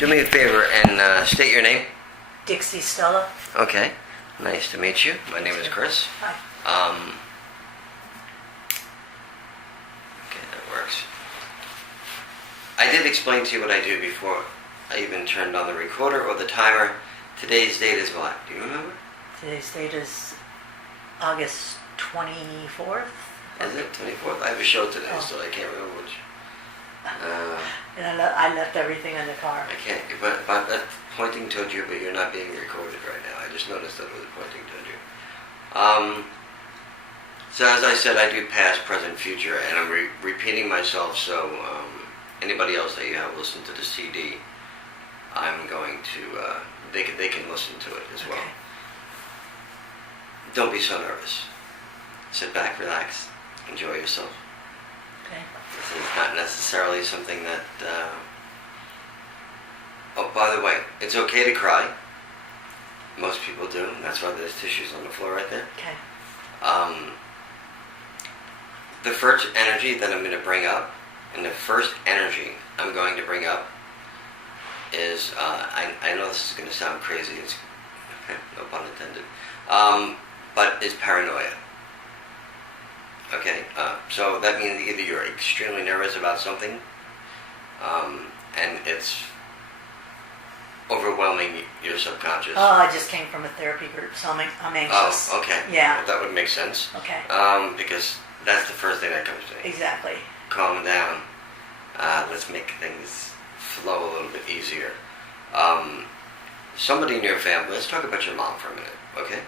Do me a favor and state your name. Dixie Stella. Okay. Nice to meet you. My name is Chris. Hi. Okay, that works. I did explain to you what I do before I even turned on the recorder or the timer. Today's date is what? Do you remember? Today's date is August 24th. Is it 24th? I have a show today, Oh. so I can't remember which. And I left everything in the car. I can't. But that's pointing toward you, but you're not being recorded right now. I just noticed that it was pointing toward you. So as I said, I do past, present, future, and I'm repeating myself. So anybody else that you have listened to the CD, I'm going to. They can listen to it as well. Okay. Don't be so nervous. Sit back, relax, enjoy yourself. Okay. This is not necessarily something that. Oh, by the way, it's okay to cry. Most people do, and that's why there's tissues on the floor right there. Okay. The first energy that I'm going to bring up, and the first energy I'm going to bring up is, I know this is going to sound crazy, it's no pun intended, but is paranoia. Okay, so that means either you're extremely nervous about something, and it's overwhelming your subconscious. Oh, I just came from a therapy group, so I'm anxious. Oh, okay. Yeah. Well, that would make sense. Okay. Because that's the first thing that comes to me. Exactly. Calm down. Let's make things flow a little bit easier. Somebody in your family, let's talk about your mom for a minute, okay?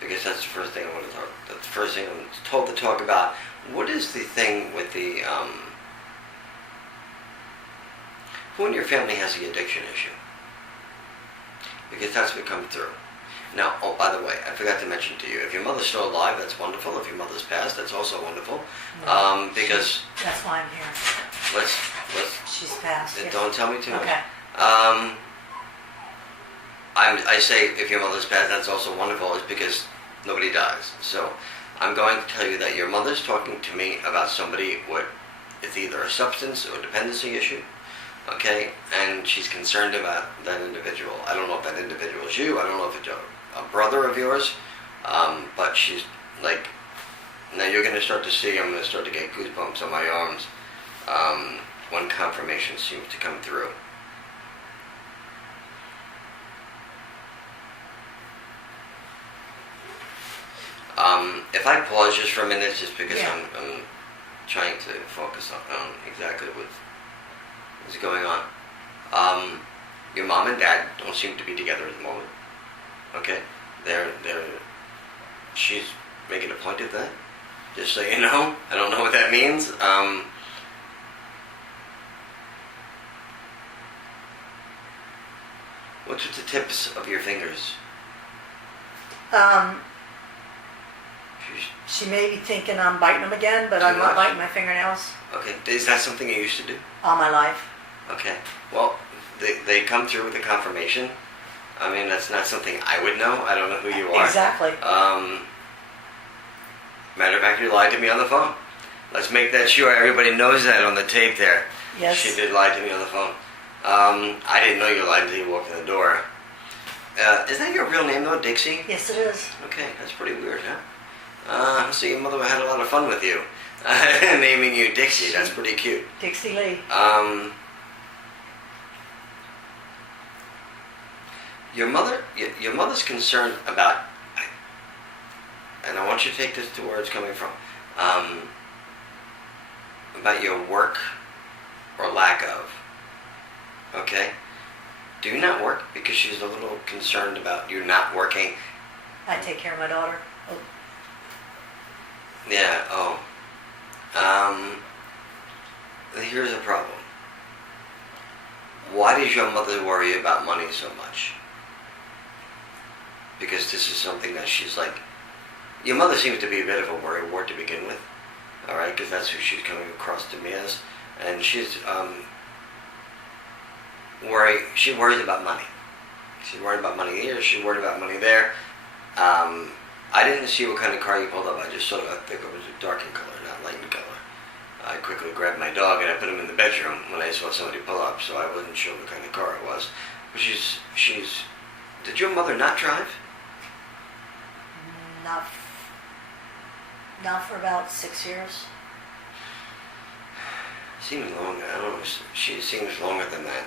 Because that's the first thing I want to talk. That's the first thing I'm told to talk about. What is the thing with the who in your family has the addiction issue? Because that's what comes through. Now, oh, by the way, I forgot to mention to you, if your mother's still alive, that's wonderful. If your mother's passed, that's also wonderful. No, Because that's why I'm here. let's She's passed. Yes. don't tell me too much. Okay. I say if your mother's passed, that's also wonderful. It's because nobody dies. So I'm going to tell you that your mother's talking to me about somebody with it's either a substance or dependency issue. Okay, and she's concerned about that individual. I don't know if that individual is you. I don't know if it's a brother of yours. But she's like, now you're going to start to see, I'm going to start to get goosebumps on my arms when confirmation seems to come through. If I pause just for a minute, just because Yeah. I'm trying to focus on exactly what's going on. Your mom and dad don't seem to be together at the moment. Okay, she's making a point of that. Just so you know, I don't know what that means. What's with the tips of your fingers? She may be thinking I'm biting them again, but Too I'm not much. biting my fingernails Okay, is that something you used to do? all my life. Okay, well, they come through with the confirmation. I mean, that's not something I would know. I don't know who you are. Exactly. Matter of fact, you lied to me on the phone. Let's make that sure everybody knows that on the tape there. Yes. She did lie to me on the phone. I didn't know you lied until you walked in the door. Is that your real name though, Dixie? Yes, it is. Okay, that's pretty weird, huh? So your mother had a lot of fun with you. Naming you Dixie, that's pretty cute. Dixie Lee. Your mother's concerned about, and I want you to take this to where it's coming from, about your work or lack of. Okay? Do you not work? Because she's a little concerned about you not working. I take care of my daughter. Oh, Yeah, oh. Here's a problem. Why does your mother worry about money so much? Because this is something that she's like, your mother seems to be a bit of a worrywart to begin with, all right, because that's who she's coming across to me as, and she's she worries about money. She's worried about money here, she's worried about money there. I didn't see what kind of car you pulled up. I just saw, I think it was a dark in color, not light in color. I quickly grabbed my dog and I put him in the bedroom when I saw somebody pull up, so I wasn't sure what kind of car it was. But she's. Did your mother not drive? Not, not for about 6 years. Seems longer. I don't know. She seems longer than that.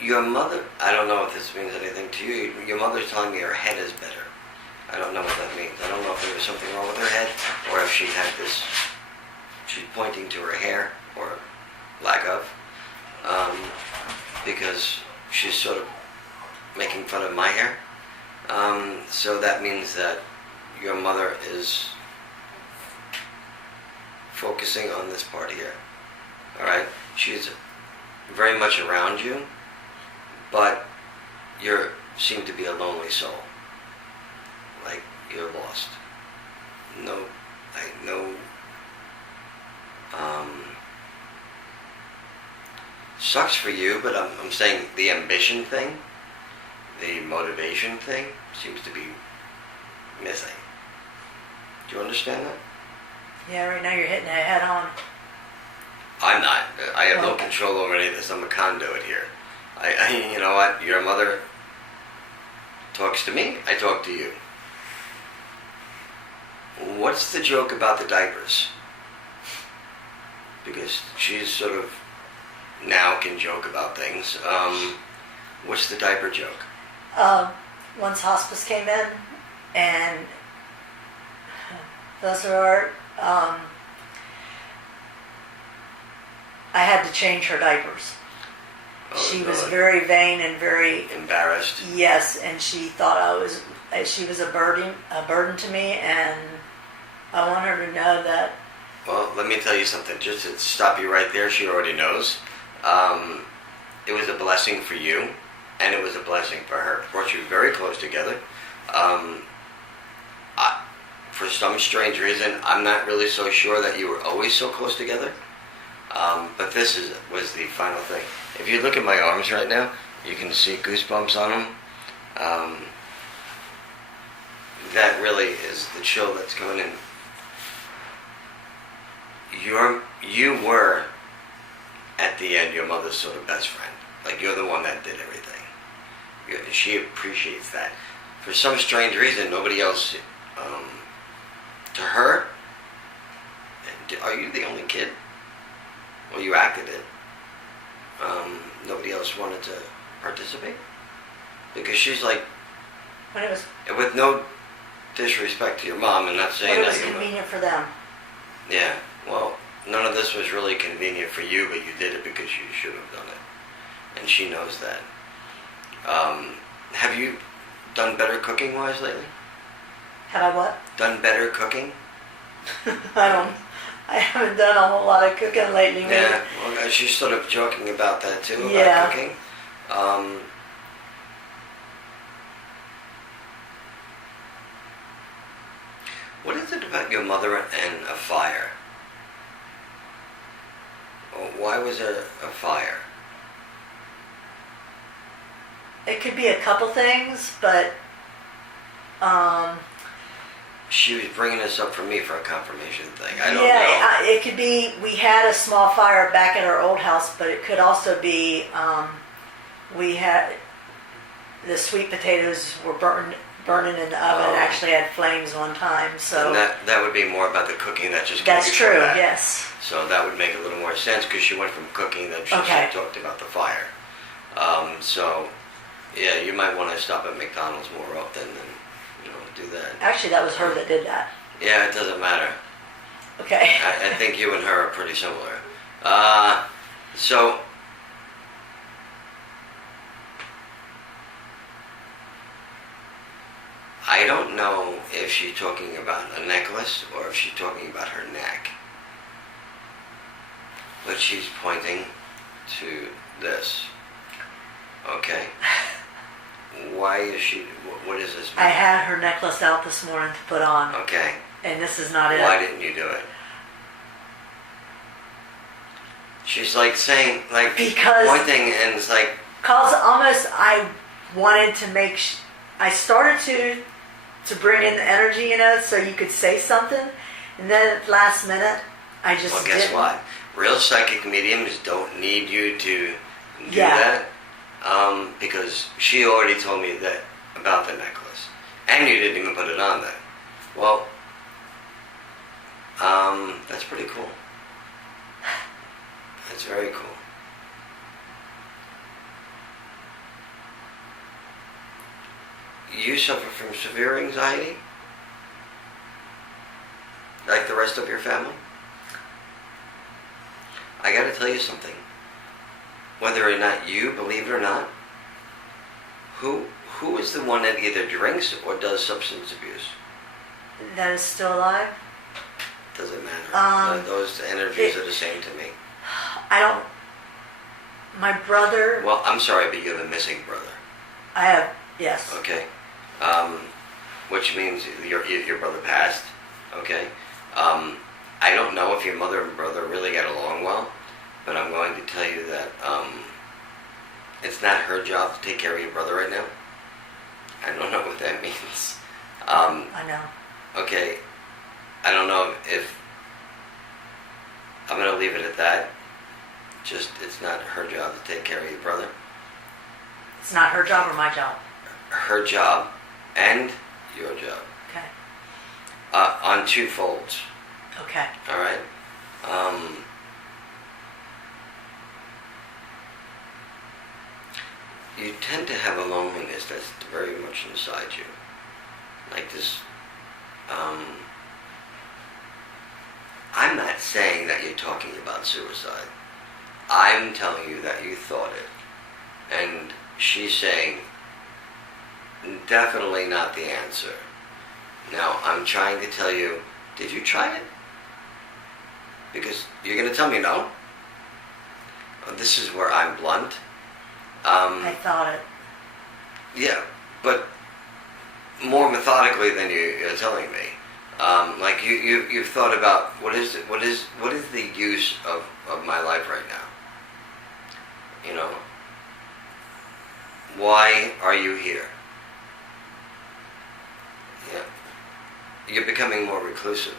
Your mother. I don't know if this means anything to you. Your mother's telling me her head is better. I don't know what that means. I don't know if there was something wrong with her head, or if she had this. She's pointing to her hair, or lack of, because she's sort of making fun of my hair. So that means that your mother is focusing on this part here. All right, she's very much around you, but you seem to be a lonely soul. Like you're lost. No. Sucks for you, but I'm saying the ambition thing, the motivation thing, seems to be missing. Do you understand that? Yeah, right now you're hitting it head on. I'm not. I have no control over any of this. I'm a conduit here. You know what? Your mother talks to me. I talk to you. What's the joke about the diapers? Because she's sort of now can joke about things. What's the diaper joke? Once hospice came in, and those are, I had to change her diapers. She was very vain and very embarrassed. Yes, and she thought she was a burden to me, and I want her to know that. Well, let me tell you something. Just to stop you right there, she already knows. It was a blessing for you, and it was a blessing for her. It brought you very close together. For some strange reason, I'm not really so sure that you were always so close together. But this was the final thing. If you look at my arms right now, you can see goosebumps on them. That really is the chill that's coming in. You were, at the end, your mother's sort of best friend. Like, you're the one that did everything. She appreciates that. For some strange reason, nobody else, to her, are you the only kid? Well, you acted it. Nobody else wanted to participate? Because she's like, When it was, with no disrespect to your mom, and not saying when it that was you're convenient for them. Yeah, well, none of this was really convenient for you, but you did it because you should have done it. And she knows that. Have you done better cooking-wise lately? Have I what? Done better cooking? I haven't done a whole lot of cooking lately. Yeah, well, she's sort of joking about that too, about Yeah. cooking. What is it about your mother and a fire? Why was there a fire? It could be a couple things, but She was bringing this up for me for a confirmation thing. I don't know. yeah, it could be we had a small fire back at our old house, but it could also be we had the sweet potatoes were burning in the oven. Oh. It actually had flames one time, so And that would be more about the cooking that just came that's before true. that. Yes. So that would make a little more sense because she went from cooking, then she Okay. talked about the fire. So, yeah, you might want to stop at McDonald's more often and do that. Actually, that was her that did that. Yeah, it doesn't matter. Okay. I think you and her are pretty similar. So, I don't know if she's talking about a necklace or if she's talking about her neck. But she's pointing to this. Okay. Why is she, what is this? I had her necklace out this morning to put on, Okay. and this is not it. Why didn't you do it? She's like saying, like, Because- pointing, and it's like, Cause almost I wanted to I started to to bring in the energy, you know, so you could say something. And then at the last minute, I just Well, guess didn't. what? Real psychic mediums don't need you to do Yeah. that, because she already told me that about the necklace, and you didn't even put it on there. Well, that's pretty cool. That's very cool. You suffer from severe anxiety, like the rest of your family? I gotta tell you something. Whether or not you believe it or not, who is the one that either drinks or does substance abuse? That is still alive? Doesn't matter. Those energies are the same to me. I don't. My brother. Well, I'm sorry, but you have a missing brother. I have, yes. Okay. Which means your brother passed. Okay. I don't know if your mother and brother really get along well, but I'm going to tell you that it's not her job to take care of your brother right now. I don't know what that means. I know. Okay. I don't know if I'm going to leave it at that. Just, it's not her job to take care of your brother. It's not her job or my job? Her job and your job. Okay. On two folds. Okay. All right. You tend to have a loneliness that's very much inside you, like this. I'm not saying that you're talking about suicide. I'm telling you that you thought it, and she's saying definitely not the answer. Now, I'm trying to tell you, did you try it? Because you're going to tell me no. This is where I'm blunt. I thought it. Yeah, but more methodically than you're telling me. Like you've thought about what is the use of my life right now? You know, why are you here? Yeah, you're becoming more reclusive.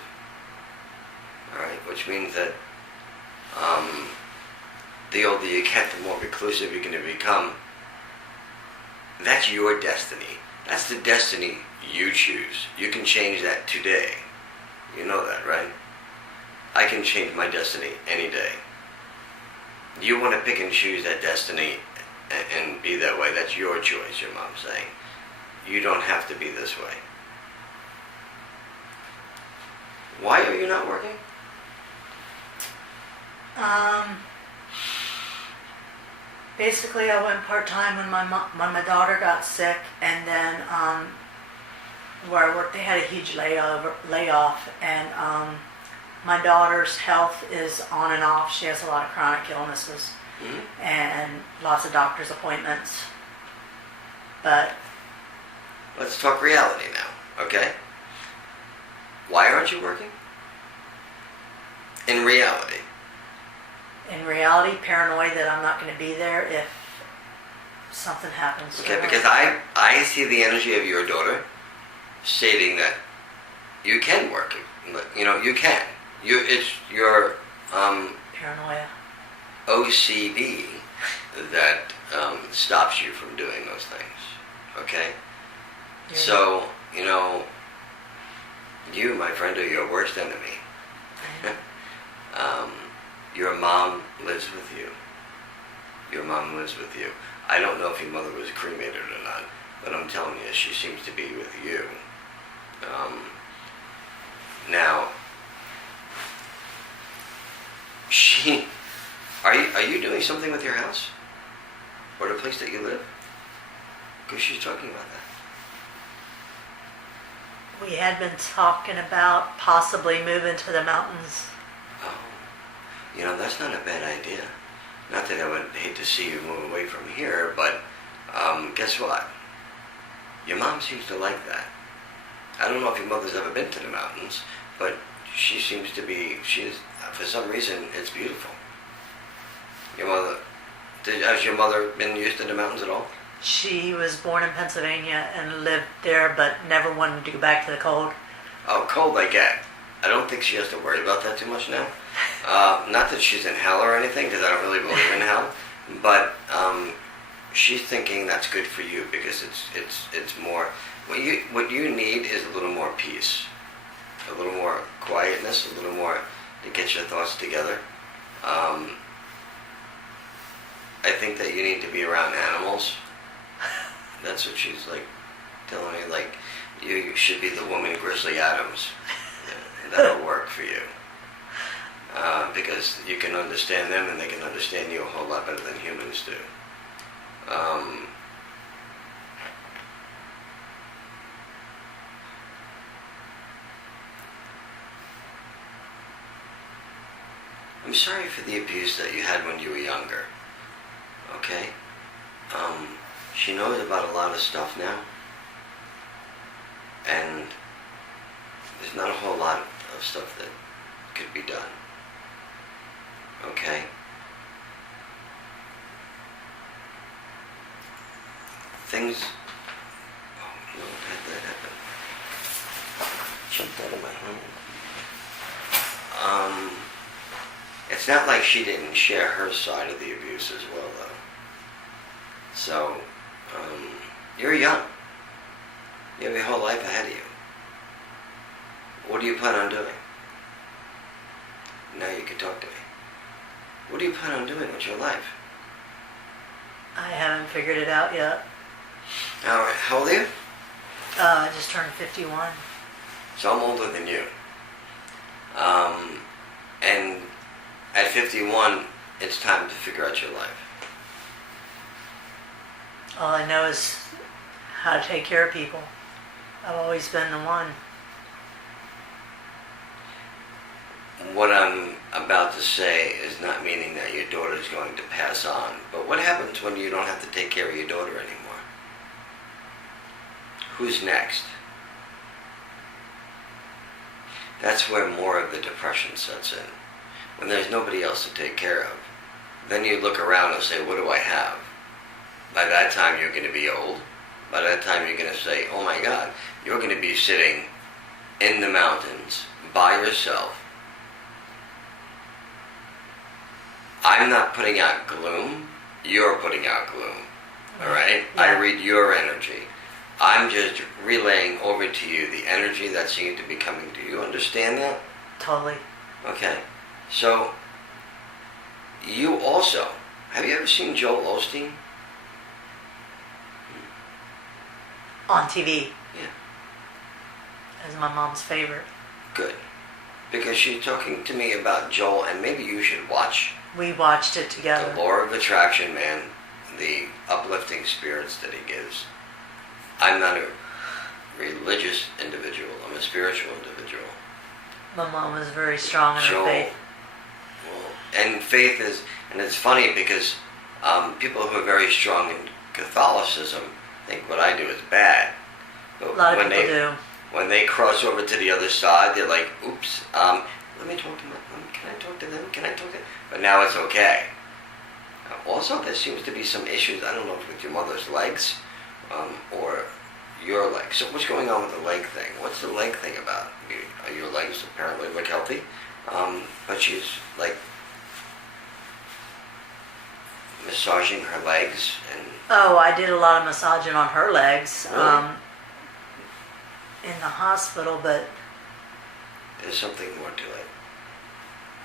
All right, which means that the older you get, the more reclusive you're going to become. That's your destiny. That's the destiny you choose. You can change that today. You know that, right? I can change my destiny any day. You want to pick and choose that destiny and be that way. That's your choice, your mom's saying. You don't have to be this way. Why are you not working? Basically, I went part-time when my daughter got sick, and then where I worked, they had a huge layoff, and my daughter's health is on and off. She has a lot of chronic illnesses and lots of doctor's appointments. But let's talk reality now, okay? Why aren't you working? In reality. In reality, paranoid that I'm not going to be there if something happens. Okay, because I see the energy of your daughter stating that you can work. You know, you can. It's your paranoia. OCD that stops you from doing those things. Okay? Yeah. So, you know, you, my friend, are your worst enemy. Your mom lives with you. Your mom lives with you. I don't know if your mother was cremated or not, but I'm telling you, she seems to be with you. Now, are you doing something with your house? Or the place that you live? Because she's talking about that. We had been talking about possibly moving to the mountains. Oh, you know, that's not a bad idea. Not that I would hate to see you move away from here, but guess what? Your mom seems to like that. I don't know if your mother's ever been to the mountains, but she seems to be, for some reason, it's beautiful. Your mother, has your mother been used to the mountains at all? She was born in Pennsylvania and lived there, but never wanted to go back to the cold. Oh, cold I get. I don't think she has to worry about that too much now. Not that she's in hell or anything, because I don't really believe in hell. But she's thinking that's good for you because it's more. What you need is a little more peace, a little more quietness, a little more to get your thoughts together. I think that you need to be around animals. That's what she's like telling me. Like you should be the woman Grizzly Adams. That'll work for you. Because you can understand them and they can understand you a whole lot better than humans do. I'm sorry for the abuse that you had when you were younger. Okay? She knows about a lot of stuff now. And there's not a whole lot of stuff that could be done. Okay? Things... Oh, no, had that happen. Jumped out of my home. It's not like she didn't share her side of the abuse as well, though. So, you're young. You have your whole life ahead of you. What do you plan on doing? Now you can talk to me. What do you plan on doing with your life? I haven't figured it out yet. All right, how old are you? I just turned 51. So I'm older than you. And at 51, it's time to figure out your life. All I know is how to take care of people. I've always been the one. What I'm about to say is not meaning that your daughter is going to pass on. But what happens when you don't have to take care of your daughter anymore? Who's next? That's where more of the depression sets in. When there's nobody else to take care of. Then you look around and say, what do I have? By that time you're going to be old. By that time you're going to say, oh my God, you're going to be sitting in the mountains by yourself. I'm not putting out gloom. You're putting out gloom. All right? Yeah. I read your energy. I'm just relaying over to you the energy that seems to be coming to you. Understand that? Totally. Okay. So, you also, have you ever seen Joel Osteen? On TV. Yeah. As my mom's favorite. Good. Because she's talking to me about Joel, and maybe you should watch We watched it together. The Law of Attraction, man. The uplifting spirits that he gives. I'm not a religious individual. I'm a spiritual individual. My mom was very strong in her Joel, faith. well, and faith is, and it's funny because people who are very strong in Catholicism think what I do is bad. But A lot of people do. When they cross over to the other side, they're like, oops, let me talk to them. Can I talk to them? Can I talk to them? But now it's okay. Also, there seems to be some issues, I don't know if with your mother's legs or your legs. So what's going on with the leg thing? What's the leg thing about? Your legs apparently look healthy, but she's like massaging her legs and... Oh, I did a lot of massaging on her legs Really? in the hospital, but There's something more to it.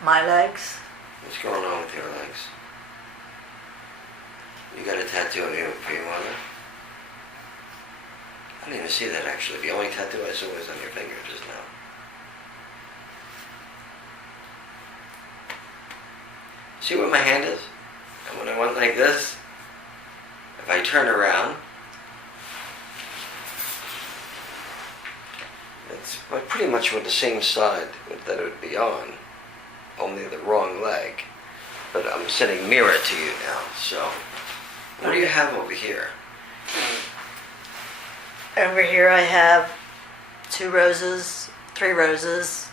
my legs, What's going on with your legs? You got a tattoo of you for your mother? I didn't even see that actually. The only tattoo I saw was on your finger just now. See where my hand is? And when I went like this, if I turn around, it's pretty much with the same side that it would be on, only the wrong leg. But I'm sitting mirror to you now, so what do you have over here? over here I have 2 roses, 3 roses,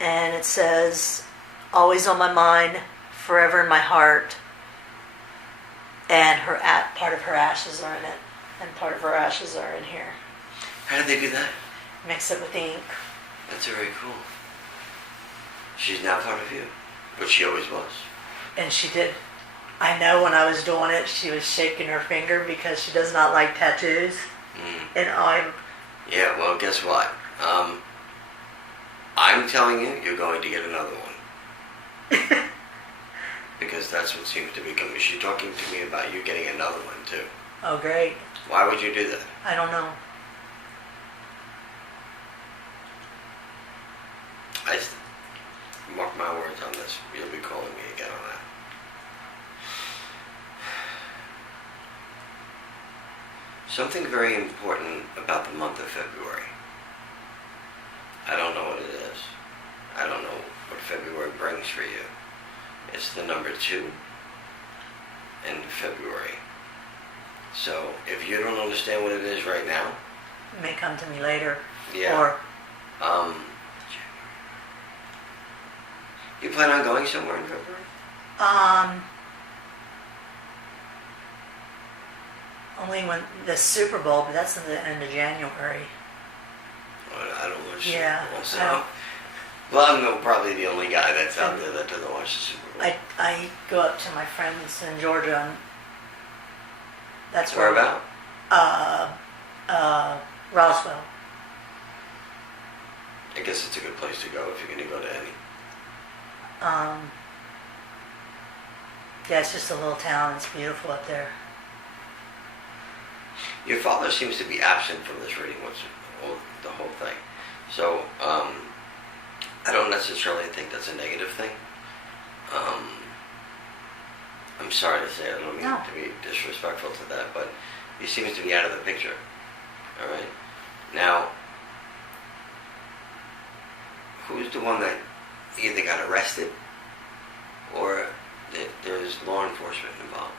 and it says, always on my mind, forever in my heart. and part of her ashes are in it, and part of her ashes are in here. How did they do that? Mix it with ink. That's very cool. She's now part of you, which she always was. And she did. I know when I was doing it, she was shaking her finger because she does not like tattoos. And Yeah, well, guess what? I'm telling you, you're going to get another one. Because that's what seems to be coming. She's talking to me about you getting another one, too. Oh, great. Why would you do that? I don't know. Mark my words on this. You'll be calling me again on that. Something very important about the month of February. I don't know what it is. I don't know what February brings for you. It's the number 2 in February. So if you don't understand what it is right now, It may come to me later. yeah. Or You plan on going somewhere in February? Only when the Super Bowl, but that's in the end of January. Well, I don't watch Yeah, Super Bowl, I so. don't- Well, I'm probably the only guy that's out there that doesn't watch the Super Bowl. I go up to my friends in Georgia, and that's Where where. about? Roswell. I guess it's a good place to go if you're going to go to any. Yeah, it's just a little town. It's beautiful up there. Your father seems to be absent from this reading, the whole thing. So, I don't necessarily think that's a negative thing. I'm sorry to say, I don't mean No. to be disrespectful to that, but he seems to be out of the picture. All right? Now, who's the one that either got arrested or there's law enforcement involved?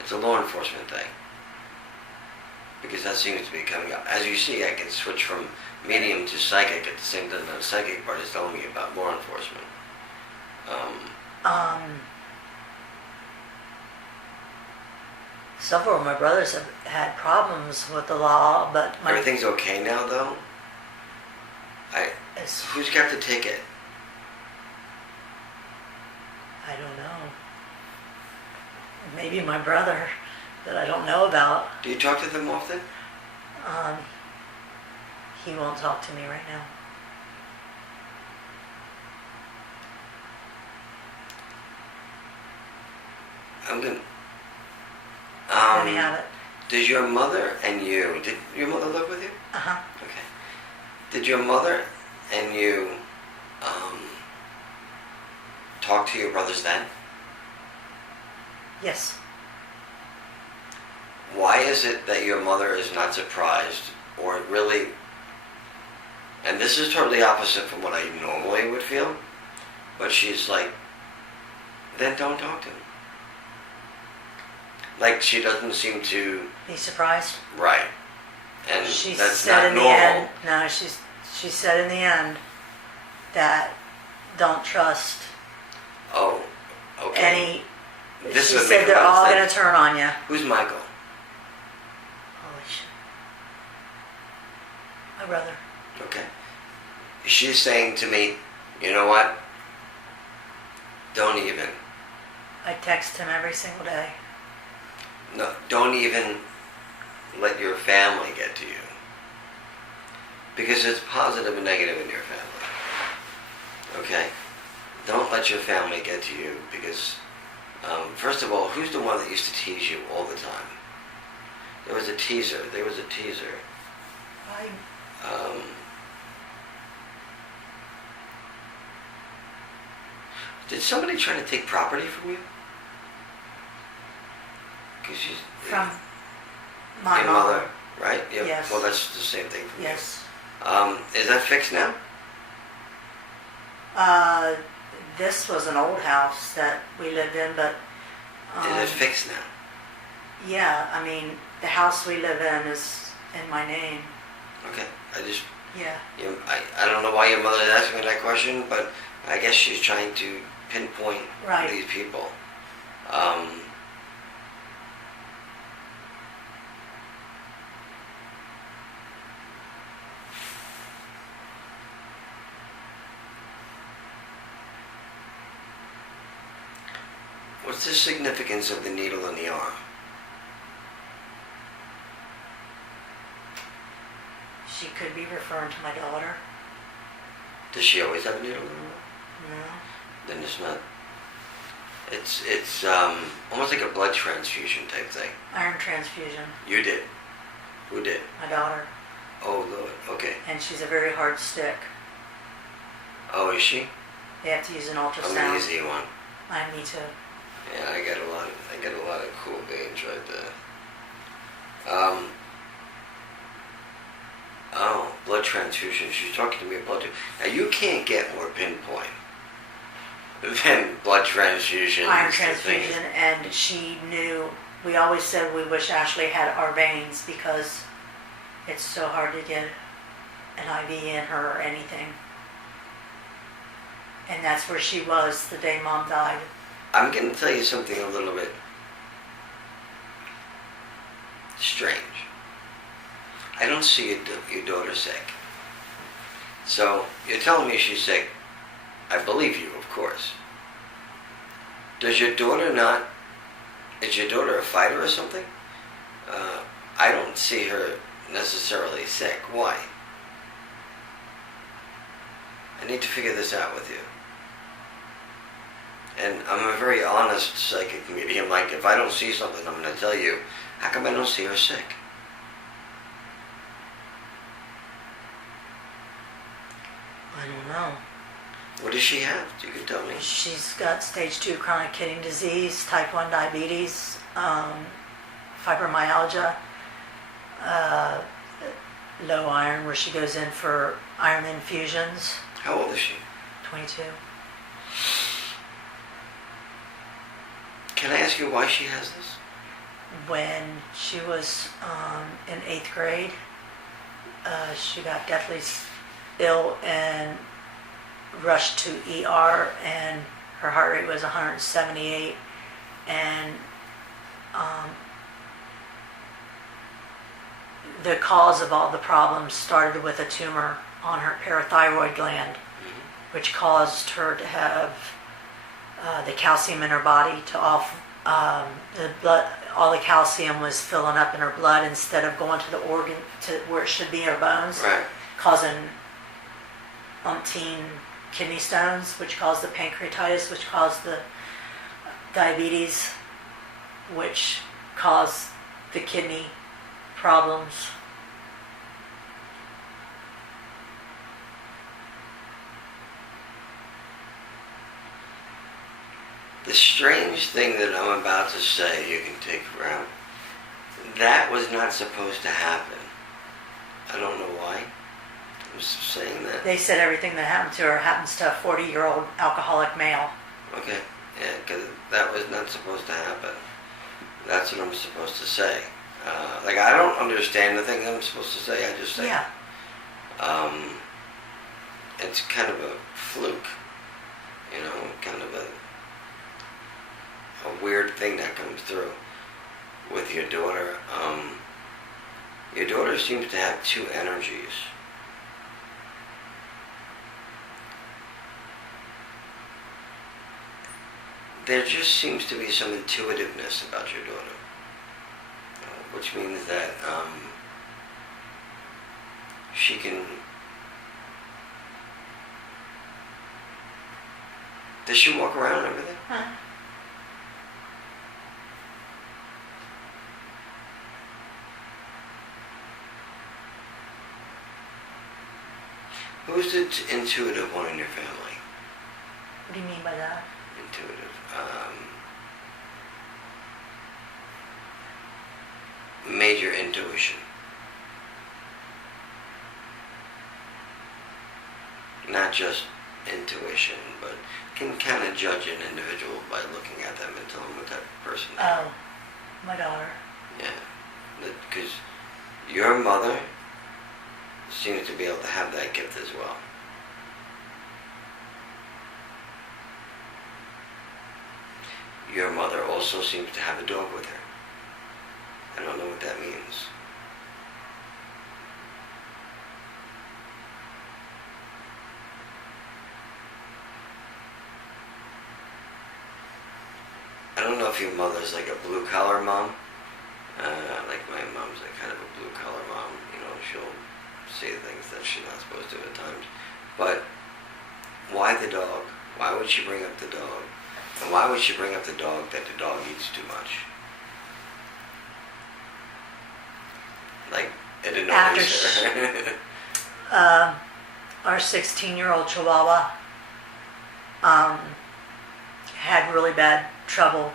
It's a law enforcement thing. Because that seems to be coming up. As you see, I can switch from medium to psychic at the same time. The psychic part is telling me about law enforcement. Several of my brothers have had problems with the law, but Everything's okay now, though? Who's got the ticket? I don't know. Maybe my brother that I don't know about. Do you talk to them often? He won't talk to me right now. I'm gonna... Let me have it. Does your mother and you... Did your mother live with you? Uh-huh. Okay. Did your mother and you talk to your brothers then? Yes. Why is it that your mother is not surprised or really... And this is totally opposite from what I normally would feel, but she's like, then don't talk to him. Like she doesn't seem to... Be surprised? Right. And She that's said not in normal. the end. No, she said in the end that don't trust Oh, okay. any. This she would said make they're a lot of all sense. going to turn on you. Who's Michael? Holy shit. My brother. Okay. She's saying to me, you know what? Don't even. I text him every single day. No, don't even let your family get to you. Because it's positive and negative in your family. Okay? Don't let your family get to you because, first of all, who's the one that used to tease you all the time? There was a teaser. Did somebody try to take property from you? Because From my your mom. mother, right? Yeah. Yes. Well, that's the same thing for Yes. you. Is that fixed now? This was an old house that we lived in, but Is it fixed now? yeah, I mean, the house we live in is in my name. Okay. Yeah. I don't know why your mother is asking me that question, but I guess she's trying to pinpoint Right. these people. What's the significance of the needle in the arm? She could be referring to my daughter. Does she always have a needle in her arm? No. Then it's not. It's almost like a blood transfusion type thing. Iron transfusion. You did. Who did? My daughter. Oh, Lord. Okay. And she's a very hard stick. Oh, is she? They have to use an I'm ultrasound. an easy one. Me too. Yeah, I got a lot of cool veins right there. Oh, blood transfusion. She's talking to me about it. Now you can't get more pinpoint than blood transfusion. Iron transfusion, and she knew. We always said we wish Ashley had our veins because it's so hard to get an IV in her or anything. And that's where she was the day Mom died. I'm going to tell you something a little bit strange. I don't see your daughter sick. So you're telling me she's sick. I believe you, of course. Does your daughter not? Is your daughter a fighter or something? I don't see her necessarily sick. Why? I need to figure this out with you. And I'm a very honest psychic medium. Like, if I don't see something, I'm going to tell you, how come I don't see her sick? I don't know. What does she have? You can tell me. She's got stage 2 chronic kidney disease, type 1 diabetes, fibromyalgia, low iron, where she goes in for iron infusions. How old is she? 22. Can I ask you why she has this? When she was in 8th grade, she got deathly ill and rushed to ER, and her heart rate was 178, and the cause of all the problems started with a tumor on her parathyroid gland, which caused her to have the calcium in her body to off the blood. All the calcium was filling up in her blood instead of going to the organ to where it should be in her bones, Right. causing umpteen kidney stones, which caused the pancreatitis, which caused the diabetes, which caused the kidney problems. The strange thing that I'm about to say, you can take around, that was not supposed to happen. I don't know why I'm saying that. They said everything that happened to her happens to a 40-year-old alcoholic male. Okay, yeah, because that was not supposed to happen. That's what I'm supposed to say. Like, I don't understand the thing that I'm supposed to say, I just say Yeah. it's kind of a fluke, you know, kind of a weird thing that comes through with your daughter. Your daughter seems to have two energies. There just seems to be some intuitiveness about your daughter, which means that she can... Does she walk around and everything? Huh. Who's the intuitive one in your family? What do you mean by that? Intuitive. Major intuition. Not just intuition, but can kind of judge an individual by looking at them and tell them what type of person they are. Oh, my daughter. Yeah. Because your mother seems to be able to have that gift as well. Your mother also seems to have a dog with her. I don't know what that means. I don't know if your mother's like a blue collar mom. Like my mom's like kind of a blue collar mom. You know, she'll say things that she's not supposed to at times. But why the dog? Why would she bring up the dog? And why would she bring up the dog that the dog eats too much? Like, it annoys her. Our 16-year-old Chihuahua had really bad trouble.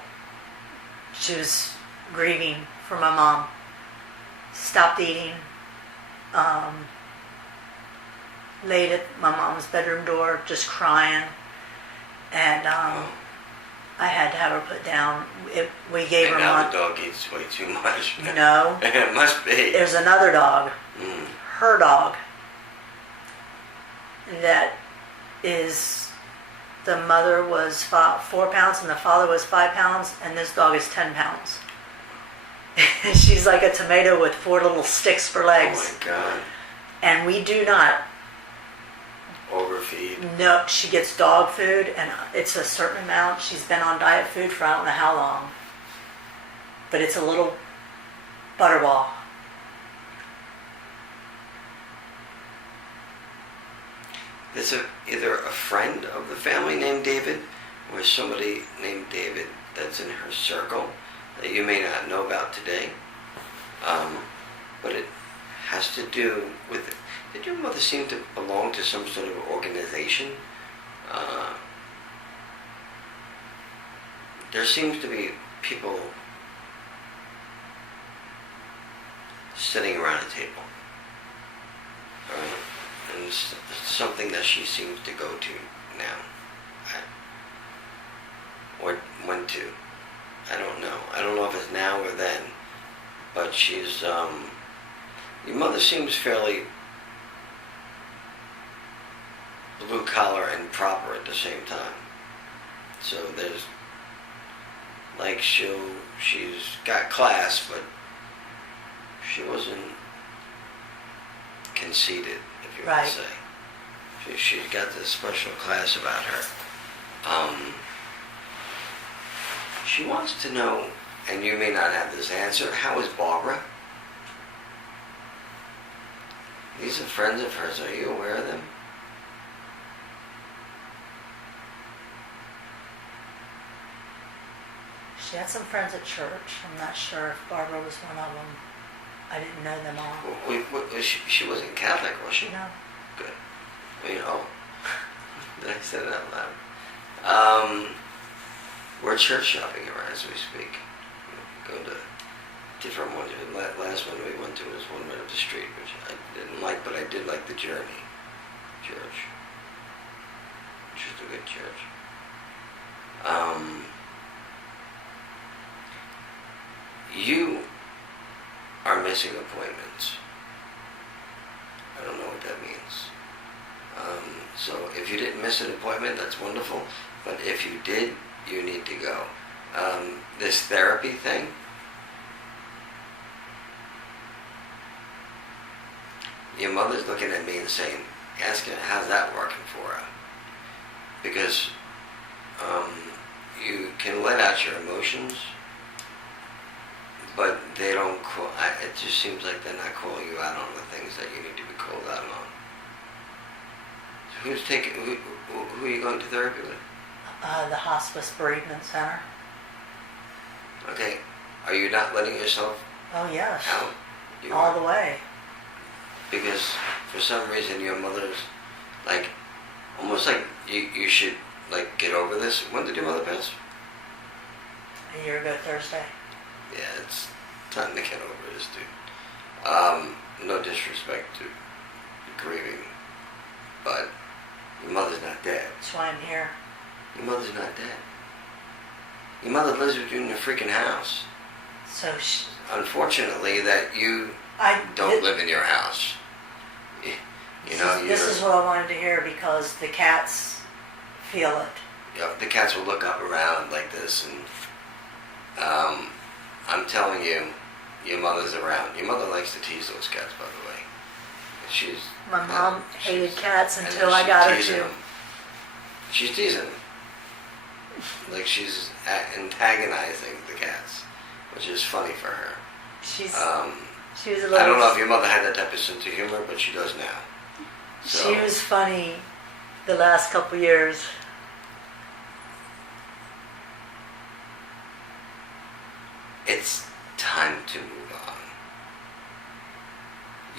She was grieving for my mom. Stopped eating. Laid at my mom's bedroom door just crying. And I had to have her put down. We gave her and now the dog eats way too much. No. It must be. There's another dog. Her dog. That is, the mother was 4 pounds and the father was 5 pounds, and this dog is 10 pounds. She's like a tomato with 4 little sticks for legs. Oh my God. And we do not overfeed. No, she gets dog food, and it's a certain amount. She's been on diet food for I don't know how long. But it's a little butterball. There's either a friend of the family named David or somebody named David that's in her circle that you may not know about today. But it has to do with... Did your mother seem to belong to some sort of organization? There seems to be people sitting around a table. And it's something that she seems to go to now. Or went to. I don't know. I don't know if it's now or then. But she's... your mother seems fairly blue collar and proper at the same time. So there's... Like she's got class, but she wasn't conceited, if you want to say. She's got this special class about her. She wants to know, and you may not have this answer, how is Barbara? These are friends of hers. Are you aware of them? She had some friends at church. I'm not sure if Barbara was one of them. I didn't know them all. She wasn't Catholic, was she? No. Good. Well, you know, I said it out loud. We're church shopping around as we speak. We go to different ones. The last one we went to was one right up the street, which I didn't like, but I did like the Journey Church, which is a good church. You are missing appointments. I don't know what that means. So if you didn't miss an appointment, that's wonderful. But if you did, you need to go. This therapy thing, your mother's looking at me and saying, asking how's that working for her? Because you can let out your emotions, but they don't call. It just seems like they're not calling you out on the things that you need to be called out on. So who are you going to therapy with? The Hospice Bereavement Center. Okay, are you not letting yourself Oh yes. out? You All are. the way. Because for some reason your mother's like, almost like you should like get over this. When did your mother pass? A year ago Thursday. Yeah, it's time to get over this, dude. No disrespect to grieving, but your mother's not dead. That's why I'm here. Your mother's not dead. Your mother lives with you in your freaking house. So Unfortunately, that you don't live in your house. This is what I wanted to hear because the cats feel it. The cats will look up around like this, and I'm telling you, your mother's around. Your mother likes to tease those cats, by the way. My mom hated cats until I got her to. She's teasing them. Like she's antagonizing the cats, which is funny for her. She's Um, she was a little. I don't know if your mother had that type of sense of humor, but she does now. So, She was funny the last couple years. it's time to move on.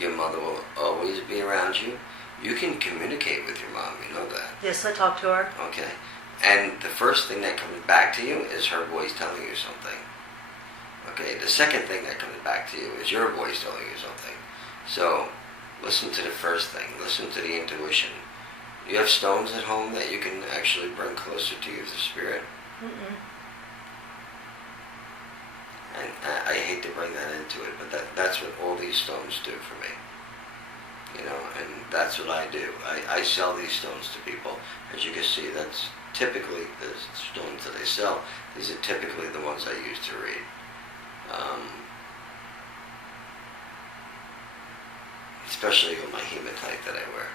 Your mother will always be around you. You can communicate with your mom, you know that. Yes, I talked to her. Okay. And the first thing that comes back to you is her voice telling you something. Okay, the second thing that comes back to you is your voice telling you something. So, listen to the first thing. Listen to the intuition. You have stones at home that you can actually bring closer to you, the spirit. Mm-mm. And I hate to bring that into it, but that's what all these stones do for me. You know, and that's what I do. I sell these stones to people. As you can see, that's typically the stones that I sell. These are typically the ones I use to read. Especially with my hematite that I wear.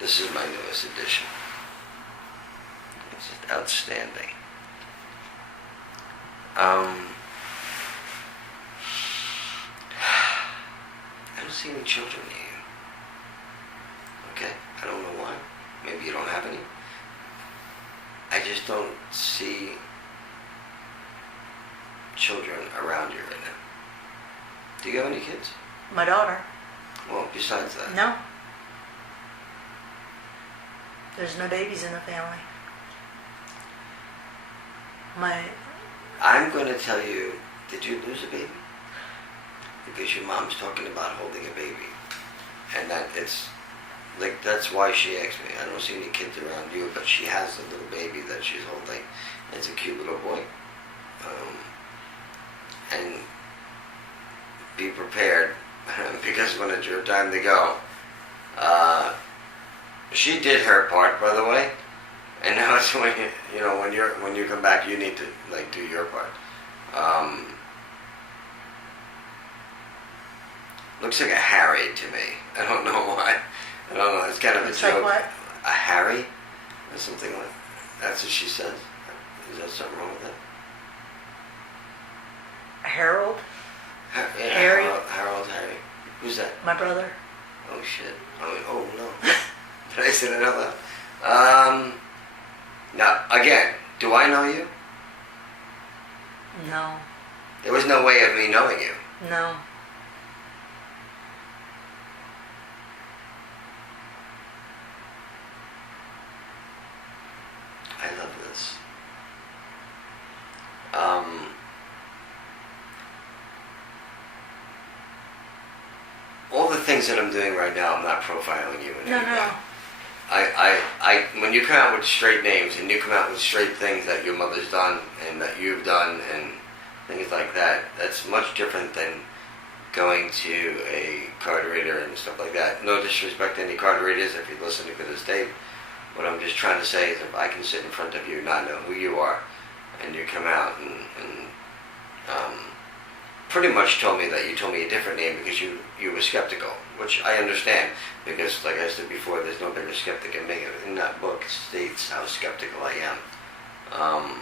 This is my newest edition. It's just outstanding. I don't see any children near you. Okay? I don't know why. Maybe you don't have any. I just don't see children around you right now. Do you have any kids? My daughter. Well, besides that. No. There's no babies in the family. I'm going to tell you, did you lose a baby? Because your mom's talking about holding a baby. And that it's, like, that's why she asked me. I don't see any kids around you, but she has a little baby that she's holding. It's a cute little boy. And be prepared, because when it's your time to go. She did her part, by the way. And now it's when when you come back, you need to like do your part. Looks like a Harry to me. I don't know why. I don't know. It's kind of Looks a joke. like what? A Harry, or something like. That's what she says. Is that something wrong with that? Harold? Yeah, Harry? Harold Harry. Who's that? My brother. Oh shit. Oh no. Did I say that out loud? Now, again, do I know you? No. There was no way of me knowing you. No. I love this. All the things that I'm doing right now, I'm not profiling you in any way. No. When you come out with straight names and you come out with straight things that your mother's done and that you've done and things like that, that's much different than going to a card reader and stuff like that. No disrespect to any card readers if you're listening to this tape. What I'm just trying to say is if I can sit in front of you and not know who you are and you come out and pretty much told me that you told me a different name because you were skeptical, which I understand because, like I said before, there's no bigger skeptic than me. In that book, it states how skeptical I am.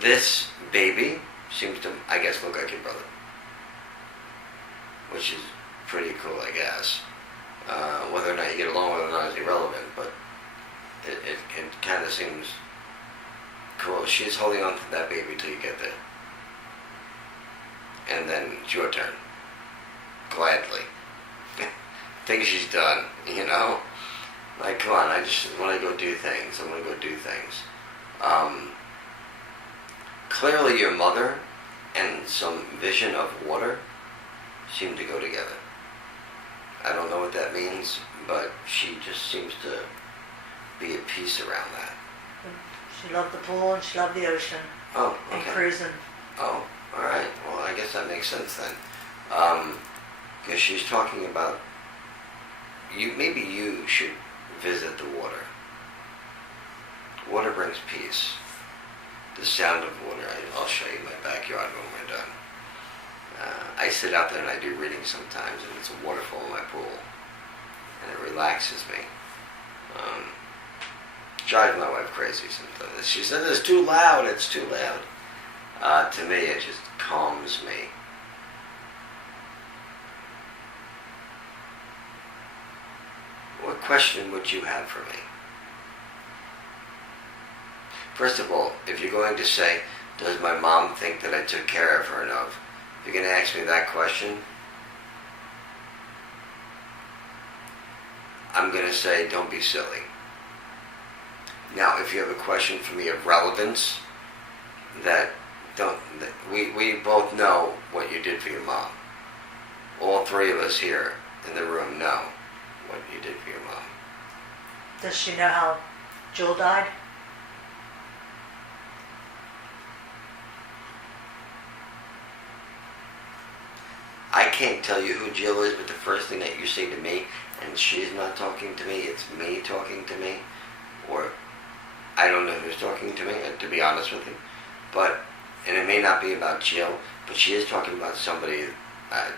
This baby seems to, I guess, look like your brother, which is pretty cool, I guess. Whether or not you get along with it or not is irrelevant, but it kind of seems cool. She's holding on to that baby till you get there. And then it's your turn. Gladly. Think she's done, you know? Like, come on, I just want to go do things. I want to go do things. Clearly your mother and some vision of water seem to go together. I don't know what that means, but she just seems to be at peace around that. She loved the pool and she loved the ocean. Oh, okay. And cruising. Oh, alright. Well, I guess that makes sense then. Because she's talking about, maybe you should visit the water. Water brings peace. The sound of water. I'll show you my backyard when we're done. I sit out there and I do readings sometimes, and it's a waterfall in my pool. and it relaxes me. Drives my wife crazy sometimes. She says it's too loud. It's too loud. To me, it just calms me. What question would you have for me? First of all, if you're going to say, does my mom think that I took care of her enough? If you're going to ask me that question, I'm going to say, don't be silly. Now, if you have a question for me of relevance, we both know what you did for your mom. All three of us here in the room know what you did for your mom. Does she know how Jewel died? I can't tell you who Jill is, but the first thing that you say to me, and she's not talking to me, it's me talking to me, or I don't know who's talking to me, to be honest with you. But, and it may not be about Jill, but she is talking about somebody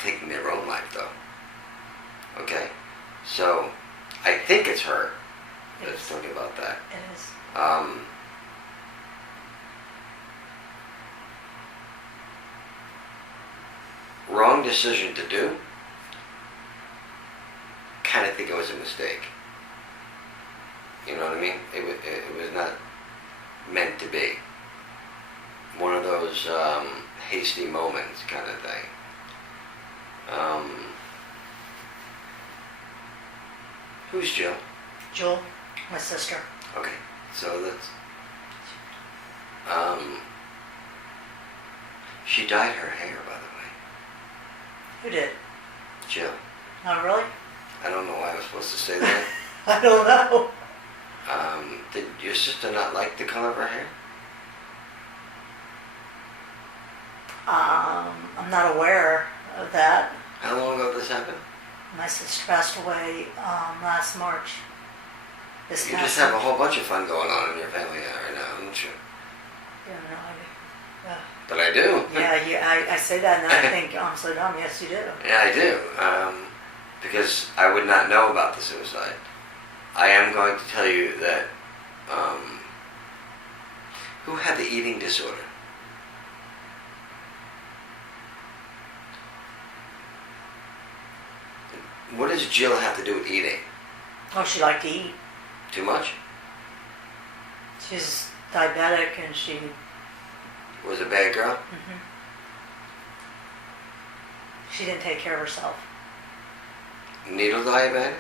taking their own life, though. Okay? So, I think it's her that's talking about that. It is. Wrong decision to do. Kind of think it was a mistake. You know what I mean? It was not meant to be. One of those hasty moments kind of thing. Who's Jill? Jewel, my sister. Okay, so that's... she dyed her hair, by the way. Who did? Jill. Not really? I don't know why I was supposed to say that. I don't know. Did your sister not like the color of her hair? I'm not aware of that. How long ago did this happen? My sister passed away last March. You just have a whole bunch of fun going on in your family right now, don't you? Yeah, no, But I do. Yeah, I say that and I think, I'm so dumb. Yes, you do. Yeah, I do. Because I would not know about the suicide. I am going to tell you that who had the eating disorder? What does Jill have to do with eating? Oh, she liked to eat. Too much? She's diabetic and she... Was a bad girl? Mm-hmm. She didn't take care of herself. Needle diabetic?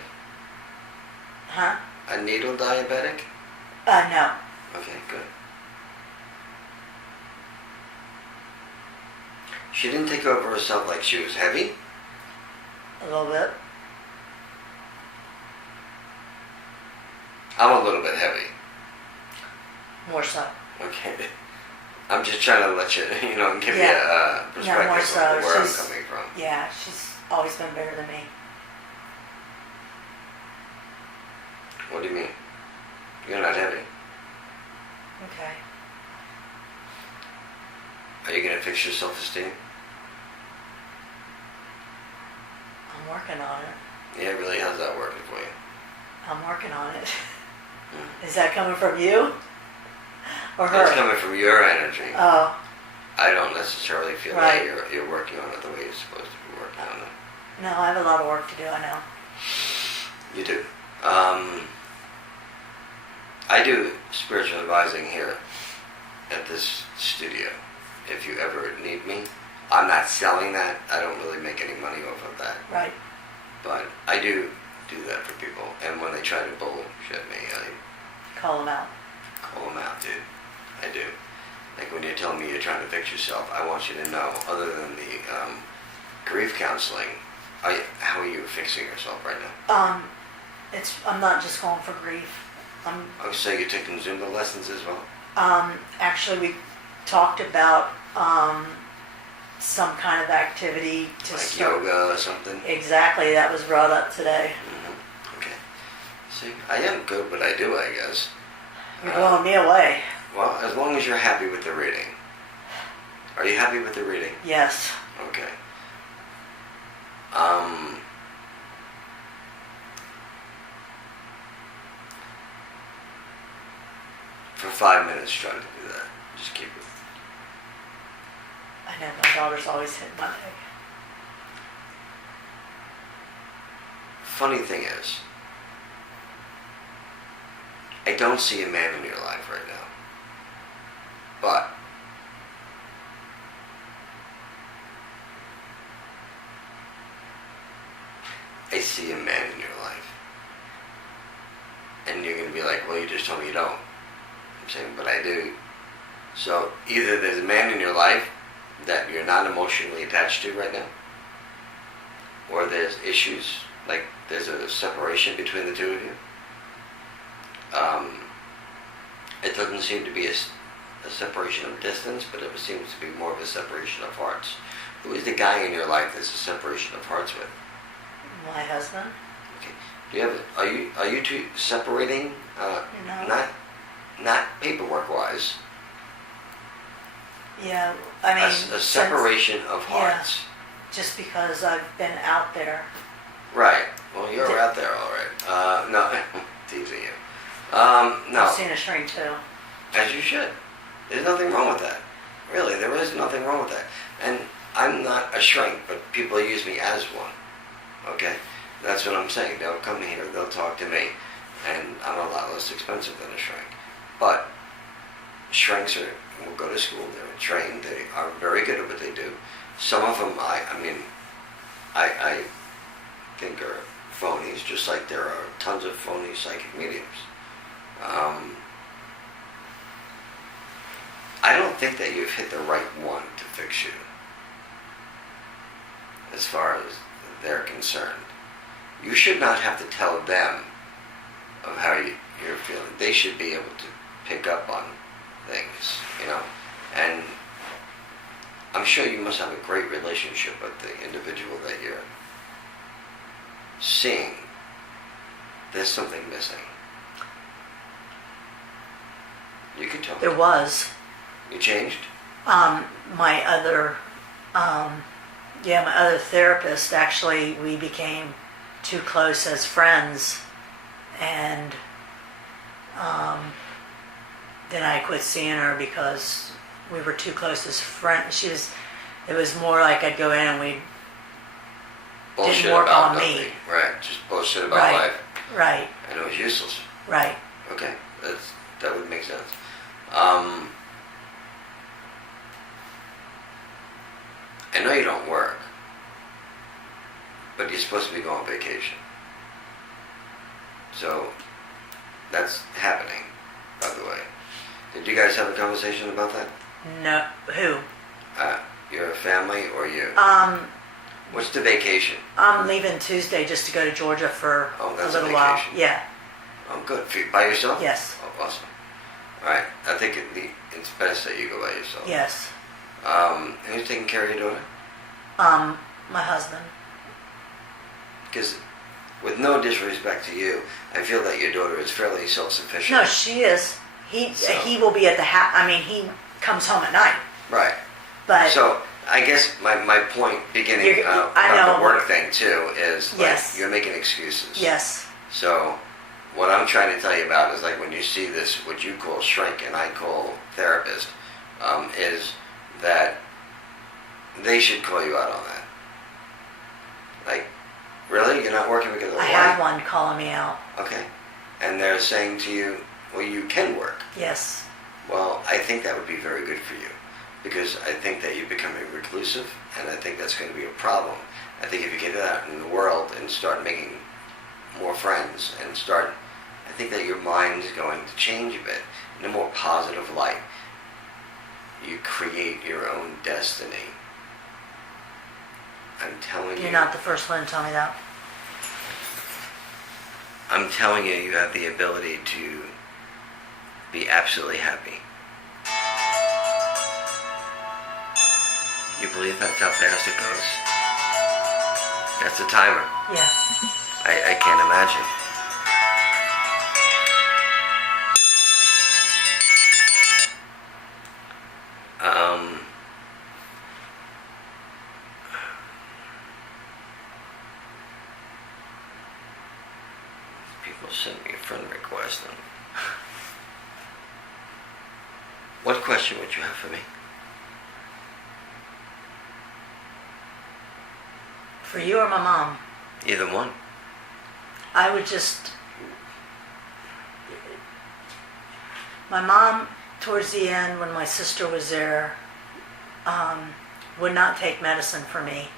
Huh? A needle diabetic? No. Okay, good. She didn't take care of herself like she was heavy? A little bit. I'm a little bit heavy. More so. Okay. I'm just trying to let you, give you a perspective more so. of where I'm coming from. Yeah, she's always been bigger than me. What do you mean? You're not heavy. Okay. Are you going to fix your self-esteem? I'm working on it. Yeah, really? How's that working for you? I'm working on it. Is that coming from you? Or her? It's coming from your energy. Oh. I don't necessarily feel Right. that you're working on it the way you're supposed to be working on it. No, I have a lot of work to do, I know. You do. I do spiritual advising here at this studio. If you ever need me, I'm not selling that. I don't really make any money off of that. Right. But I do that for people. And when they try to bullshit me, I Call them out. call them out, dude. I do. Like when you're telling me you're trying to fix yourself, I want you to know, other than the grief counseling, how are you fixing yourself right now? I'm not just going for grief. Oh, so you're taking Zumba lessons as well? Actually, we talked about some kind of activity to Like start. yoga or something? Exactly, that was brought up today. Mm-hmm. Okay. See, I am good, but I do, I guess. You're blowing me away. Well, as long as you're happy with the reading. Are you happy with the reading? Yes. Okay. for 5 minutes trying to do that. Just keep it. I know my daughter's always hit my leg. Funny thing is, I don't see a man in your life right now. But I see a man in your life. And you're going to be like, well, you just told me you don't. I'm saying, but I do. So either there's a man in your life that you're not emotionally attached to right now, or there's issues, like there's a separation between the two of you. It doesn't seem to be a separation of distance, but it seems to be more of a separation of hearts. Who is the guy in your life that's a separation of hearts with? My husband. Okay. Do you have? Are you two separating? No. Not paperwork wise. Yeah, I mean A separation of hearts. Yeah, just because I've been out there. Right. Well, you're out there, all right. No, teasing you. No. I've seen a shrink too. As you should. There's nothing wrong with that. Really, there is nothing wrong with that. And I'm not a shrink, but people use me as one. Okay? That's what I'm saying. They'll come here, they'll talk to me, and I'm a lot less expensive than a shrink. But shrinks will go to school, they're trained, they are very good at what they do. Some of them, I think are phonies, just like there are tons of phony psychic mediums. I don't think that you've hit the right one to fix you, as far as they're concerned. You should not have to tell them of how you're feeling. They should be able to pick up on things, and I'm sure you must have a great relationship with the individual that you're seeing. There's something missing. You can tell me. There was. You changed? My other therapist, actually, we became too close as friends, and then I quit seeing her because we were too close as friends. It was more like I'd go in and we didn't work on nothing. me. Right, just bullshit about life. Right. And it was useless. Right. Okay, that would make sense. I know you don't work, but you're supposed to be going on vacation. So, that's happening, by the way. Did you guys have a conversation about that? No. Who? Your family or you? What's the vacation? I'm leaving Tuesday just to go to Georgia for a little while. Yeah. Oh, good. By yourself? Yes. Oh, awesome. All right. I think it's best that you go by yourself. Yes. Who's taking care of your daughter? My husband. Because, with no disrespect to you, I feel that your daughter is fairly self-sufficient. No, she is. He will be at the house. I mean, he comes home at night. Right. But so I guess my point beginning about the work thing too is like yes. You're making excuses. Yes. So what I'm trying to tell you about is like when you see this, what you call shrink and I call therapist, is that they should call you out on that. Like, really? You're not working because of I have one calling me out. Okay. And they're saying to you, well, you can work. Yes. Well, I think that would be very good for you. Because I think that you're becoming reclusive, and I think that's going to be a problem. I think if you get out in the world and start making more friends and I think that your mind is going to change a bit in a more positive light. You create your own destiny. I'm telling you. You're not the first one to tell me that. I'm telling you, you have the ability to be absolutely happy. You believe that's how fast it goes? That's the timer. Yeah. I can't imagine. People send me a friend request and What question would you have for me? For you or my mom? Either one. I would just... My mom, towards the end, when my sister was there, would not take medicine for me.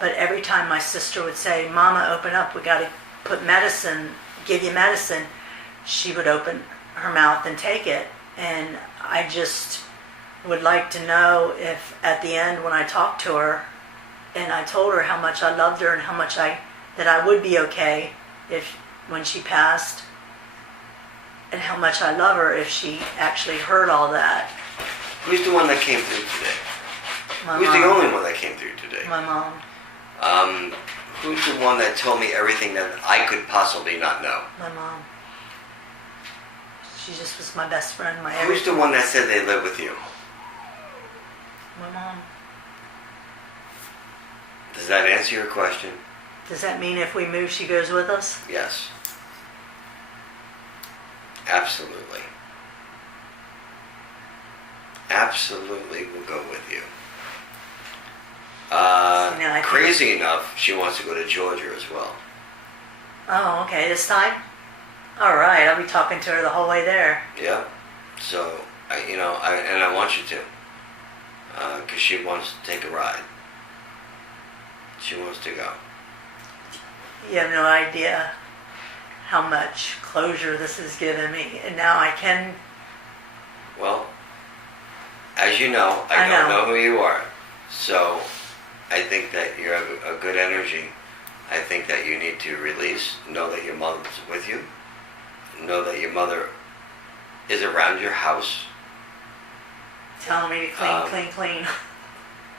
But every time my sister would say, Mama, open up, we got to put medicine, give you medicine, she would open her mouth and take it. And I just would like to know if at the end when I talked to her and I told her how much I loved her and how much that I would be okay if when she passed, and how much I love her if she actually heard all that. Who's the one that came through today? My Who's mom. the only one that came through today? My mom. Who's the one that told me everything that I could possibly not know? My mom. She just was my best friend, my Who's everything. the one that said they live with you? My mom. Does that answer your question? Does that mean if we move, she goes with us? Yes. Absolutely. Absolutely will go with you. I think- Crazy enough, she wants to go to Georgia as well. Oh, okay. This time? All right. I'll be talking to her the whole way there. Yeah. So, I want you to. Because she wants to take a ride. She wants to go. You have no idea how much closure this has given me. And now I can... Well, as you know, I I don't know. know who you are. So, I think that you have a good energy. I think that you need to release, know that your mother's with you, know that your mother is around your house. telling me to clean.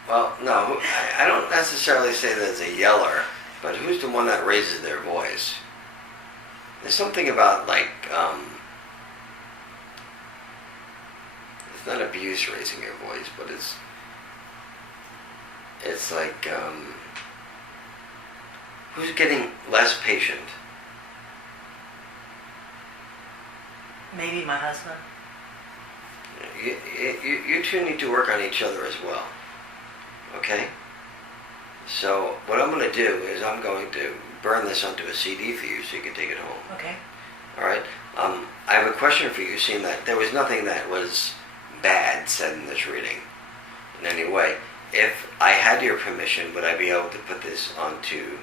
Well, no, I don't necessarily say that it's a yeller, but who's the one that raises their voice? There's something about, like, it's not abuse raising your voice, but it's like, who's getting less patient? Maybe my husband. You two need to work on each other as well. Okay? So what I'm going to do is I'm going to burn this onto a CD for you so you can take it home. Okay. All right? I have a question for you, seeing that there was nothing that was bad said in this reading in any way. If I had your permission, would I be able to put this onto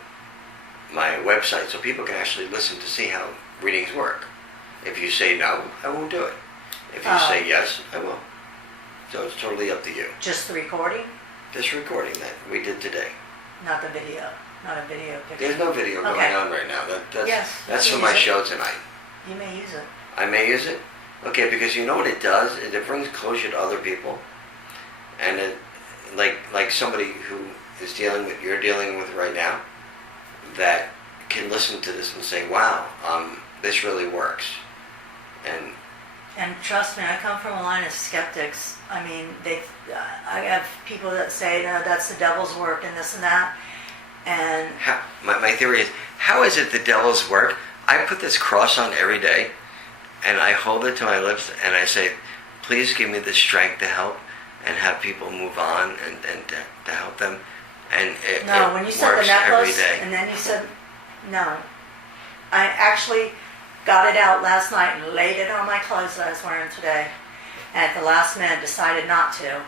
my website so people can actually listen to see how readings work? If you say no, I won't do it. If you say yes, I will. So it's totally up to you. Just the recording? This recording that we did today. Not the video. Not a video picture. There's no video going Okay. on right now. That's Yes, that's you for can my use it. show tonight. You may use it. I may use it. Okay, because you know what it does? It brings closure to other people. And it, like somebody who is dealing with, you're dealing with right now, that can listen to this and say, wow, this really works. And trust me, I come from a line of skeptics. I mean, I have people that say, no, that's the devil's work and this and that. And My theory is, how is it the devil's work? I put this cross on every day, and I hold it to my lips, and I say, please give me the strength to help and have people move on and to help them. And it when you said the works every necklace, day. and then you said, no. I actually got it out last night and laid it on my clothes that I was wearing today. And at the last minute decided not to.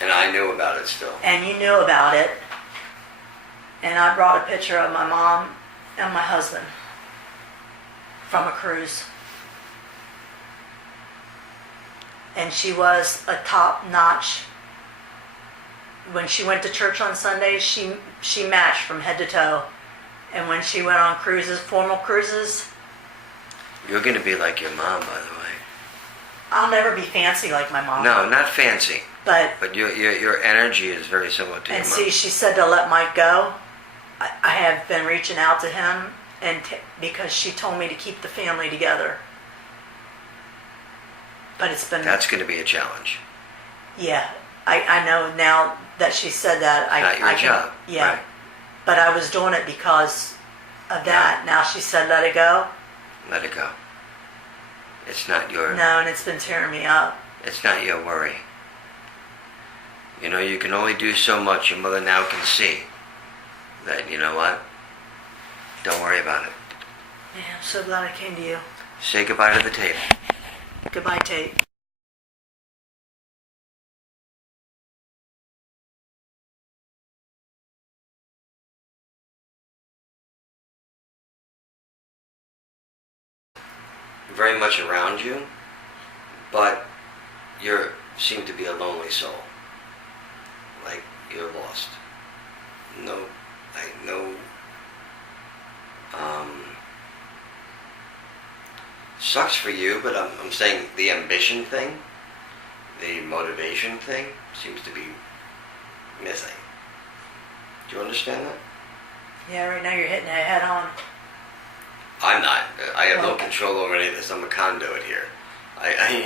And I knew about it still. And you knew about it. And I brought a picture of my mom and my husband from a cruise. And she was a top-notch. When she went to church on Sundays, she matched from head to toe. And when she went on cruises, formal cruises, You're going to be like your mom, by the way. I'll never be fancy like my mom. No, not fancy. But your energy is very similar to your and mom. see, she said to let Mike go. I have been reaching out to him, and because she told me to keep the family together. But it's been That's going to be a challenge. yeah. I know now that she said that. Not your job. Yeah. Right. But I was doing it because of that. Now she said let it go. Let it go. It's not your... No, and it's been tearing me up. It's not your worry. You know, you can only do so much. Your mother now can see that, you know what? Don't worry about it. Yeah, I'm so glad I came to you. Say goodbye to the tape. Goodbye, Tate. Very much around you, but you seem to be a lonely soul. Like you're lost. No, sucks for you, but I'm saying the ambition thing, the motivation thing seems to be missing. Do you understand that? Yeah, right now you're hitting it head on. I'm not. I have no Okay. control over any of this. I'm a conduit here.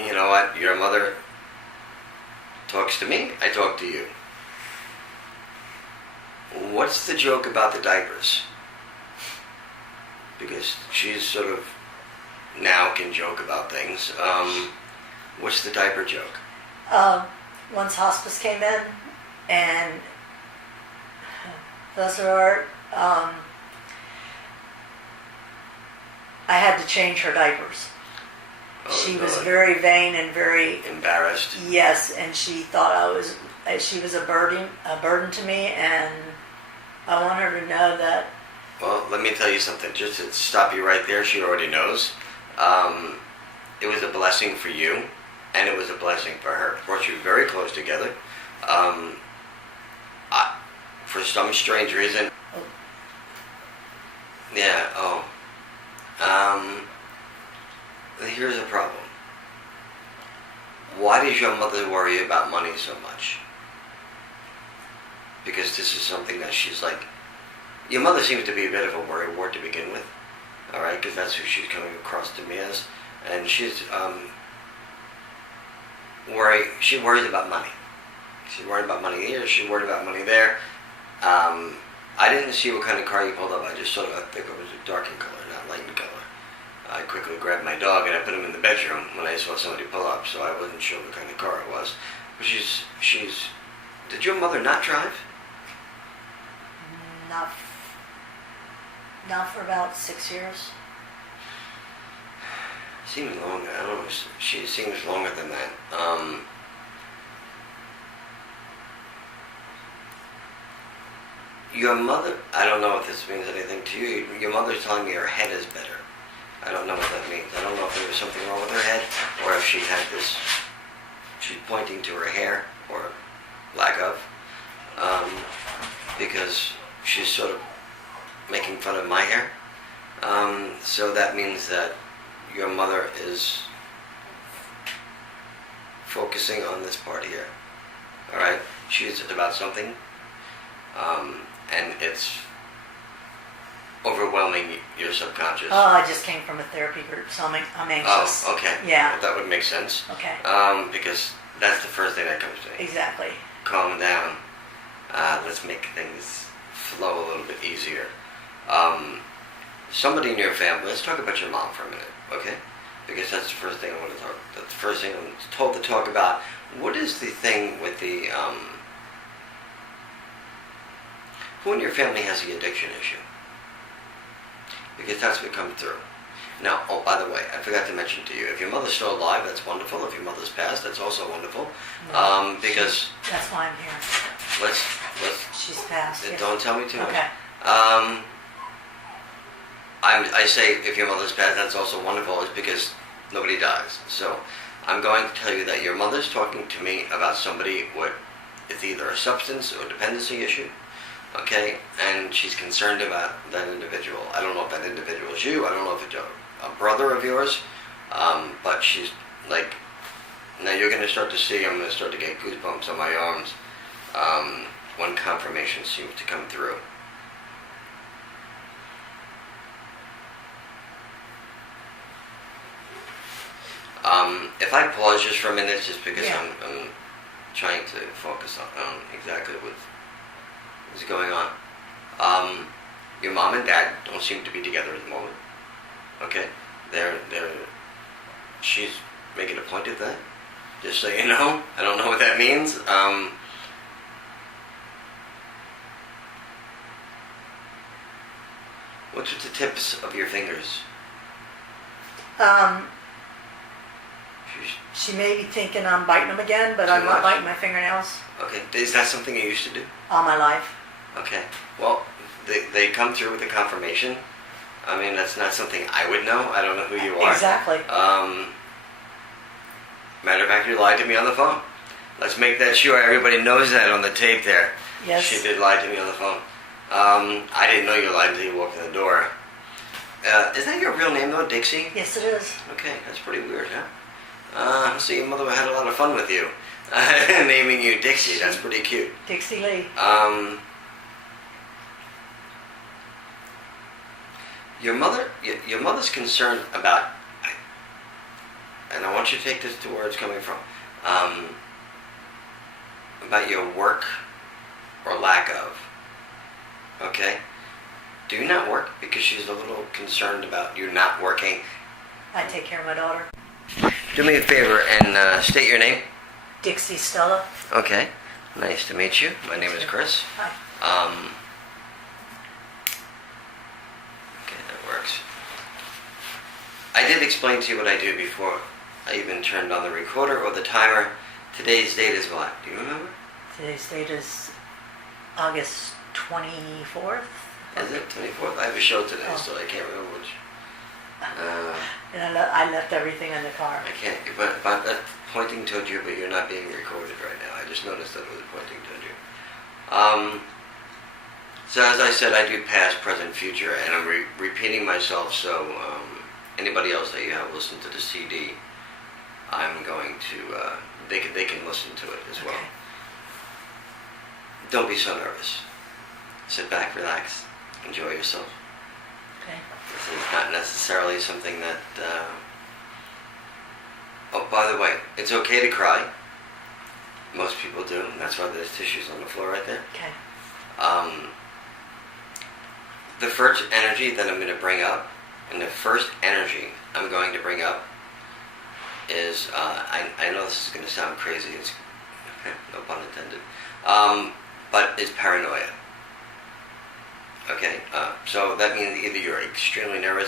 You know what? Your mother talks to me. I talk to you. What's the joke about the diapers? Because she's sort of now can joke about things. What's the diaper joke? Once hospice came in, and those are, I had to change her diapers. Oh, She was God. very vain and very, Embarrassed. yes, and she thought she was a burden to me, and I want her to know that. Well, let me tell you something. Just to stop you right there, she already knows. It was a blessing for you, and it was a blessing for her. It brought you very close together. For some strange reason. Yeah, oh. Here's a problem. Why does your mother worry about money so much? Because this is something that she's like... Your mother seems to be a bit of a worrywart to begin with. Alright, because that's who she's coming across to me as. And she's, she worries about money. She's worried about money here, she's worried about money there. I didn't see what kind of car you pulled up. I just saw it. I think it was a dark in color, not light in color. I quickly grabbed my dog and I put him in the bedroom when I saw somebody pull up, so I wasn't sure what kind of car it was. But she's... Did your mother not drive? Not for about 6 years. Seems longer. I don't know. She seems longer than that. Your mother, I don't know if this means anything to you. Your mother's telling me her head is better. I don't know what that means. I don't know if there was something wrong with her head, or if she had this, she's pointing to her hair, or lack of, because she's sort of making fun of my hair. So that means that your mother is focusing on this part here. Alright? She's about something, and it's overwhelming your subconscious. Oh, I just came from a therapy group, so I'm anxious. Oh, okay. Yeah. Well, that would make sense. Okay. Because that's the first thing that comes to me. Exactly. Calm down. Let's make things flow a little bit easier. Somebody in your family, let's talk about your mom for a minute, okay? Because that's the first thing I want to talk, that's the first thing I'm told to talk about. What is the thing with the, who in your family has the addiction issue? Because that's what comes through. Now, oh, by the way, I forgot to mention to you, if your mother's still alive, that's wonderful. If your mother's passed, that's also wonderful. No, Because, that's why I'm here. let's, She's passed. Yes. don't tell me too much. Okay. I say if your mother's passed, that's also wonderful, is because nobody dies. So I'm going to tell you that your mother's talking to me about somebody with, it's either a substance or dependency issue, okay? And she's concerned about that individual. I don't know if that individual is you. I don't know if it's a brother of yours. But she's like, now you're going to start to see, I'm going to start to get goosebumps on my arms when confirmation seems to come through. If I pause just for a minute, just because Yeah. I'm trying to focus on exactly what is going on. Your mom and dad don't seem to be together at the moment. Okay, she's making a point of that. Just so you know, I don't know what that means. What's with the tips of your fingers? Um, Sheesh. she may be thinking I'm biting them again, but Too I'm not much. biting my fingernails Okay, is that something you used to do? all my life. Okay, well, they come through with a confirmation. I mean, that's not something I would know. I don't know who you are. Exactly. Matter of fact, you lied to me on the phone. Let's make that sure everybody knows that on the tape there. Yes. She did lie to me on the phone. I didn't know you lied until you walked in the door. Is that your real name though, Dixie? Yes, it is. Okay, that's pretty weird, huh? So your mother had a lot of fun with you. Naming you Dixie, that's pretty cute. Dixie Lee. Your mother's concerned about, and I want you to take this to where it's coming from, about your work or lack of. Okay? Do you not work? Because she's a little concerned about you not working. I take care of my daughter. Do me a favor and state your name. Dixie Stella. Okay. Nice to meet you. My name is Chris. Hi. Okay, that works. I did explain to you what I do before I even turned on the recorder or the timer. Today's date is what? Do you remember? Today's date is August 24th. Is it 24th? I have a show today, Oh. so I can't remember which. And I left everything in the car. I can't, but that's pointing toward you, but you're not being recorded right now. I just noticed that it was pointing toward you. So as I said, I do past, present, future, and I'm repeating myself, so anybody else that you have listened to the CD, I'm going to, they can listen to it as well. Okay. Don't be so nervous. Sit back, relax, enjoy yourself. Okay. This is not necessarily something that, oh, by the way, it's okay to cry. Most people do, and that's why there's tissues on the floor right there. Okay. The first energy that I'm going to bring up, and the first energy I'm going to bring up is, I know this is going to sound crazy, it's, no pun intended, but it's paranoia. Okay, so that means either you're extremely nervous